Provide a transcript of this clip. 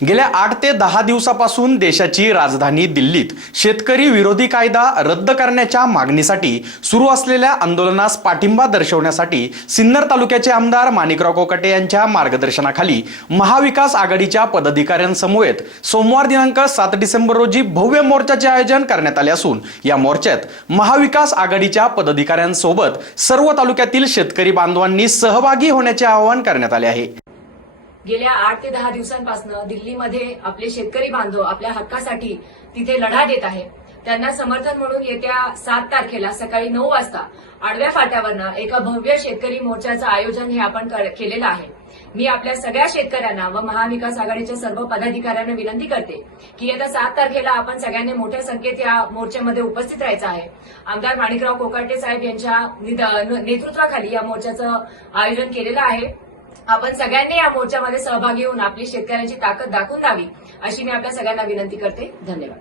गेल्या आठ ते दहा दिवसापासून देशाची राजधानी दिल्लीत शेतकरी विरोधी कायदा रद्द करण्याच्या मागणीसाठी सुरू असलेल्या आंदोलनास पाठिंबा दर्शवण्यासाठी सिन्नर तालुक्याचे आमदार माणिकराव कोकटे यांच्या मार्गदर्शनाखाली महाविकास आघाडीच्या पदाधिकाऱ्यांसमवेत सोमवार दिनांक सात डिसेंबर रोजी भव्य मोर्चाचे आयोजन करण्यात आले असून या मोर्चात महाविकास आघाडीच्या पदाधिकाऱ्यांसोबत सर्व तालुक्यातील शेतकरी बांधवांनी सहभागी होण्याचे आवाहन करण्यात आले आहे. गेल्या आठ ते दहा दिवसांपासून दिल्लीमध्ये आपले शेतकरी बांधव आपल्या हक्कासाठी तिथे लढा देत आहे. त्यांना समर्थन म्हणून येत्या सात तारखेला सकाळी नऊ वाजता आडव्या फाट्यावरनं एका भव्य शेतकरी मोर्चाचं आयोजन हे आपण कर- केलेलं आहे. मी आपल्या सगळ्या शेतकऱ्यांना व महाविकास आघाडीच्या सर्व पदाधिकाऱ्यांना विनंती करते की येत्या सात तारखेला आपण सगळ्यांनी मोठ्या संख्येत या मोर्चामध्ये उपस्थित राहायचं आहे. आमदार माणिकराव कोकाटे साहेब यांच्या निद- नेतृत्वाखाली या मोर्चाचं आयोजन केलेलं आहे. आपण सगळ्यांनी या मोर्चामध्ये सहभागी होऊन आपली शेतकऱ्यांची ताकद दाखवून द्यावी अशी मी आपल्या सगळ्यांना विनंती करते. धन्यवाद.